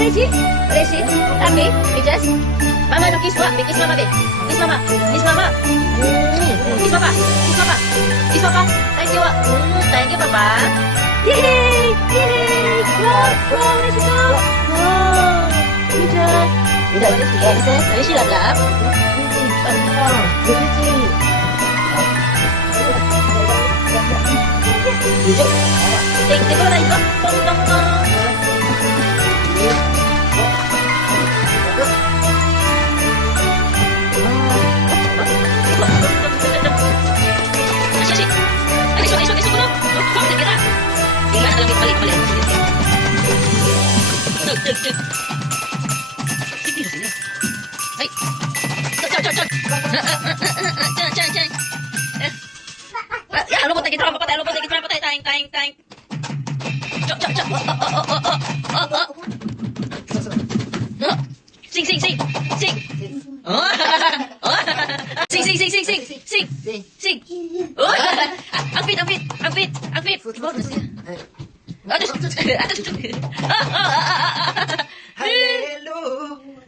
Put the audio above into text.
嬉しいHappy? Because? Mama, no kiss what? Kiss mama, babe. Kiss mama. Kiss mama. Kiss papa. Kiss papa. Kiss papa. Thank you. Thank you, papa. Yay! Yay! Wow! Wow! Let's go! Wow! Good job.嬉しいラブラブ。でこれないぞ。トントントン。Ya, lupot lagi, terang patay, lupot lagi, terang patay, taing, taing, taing. Sing, sing, sing, sing. Sing, sing, sing, sing, sing, sing, sing. Ang fit, ang fit, ang fit, ang fit. Hallelujah.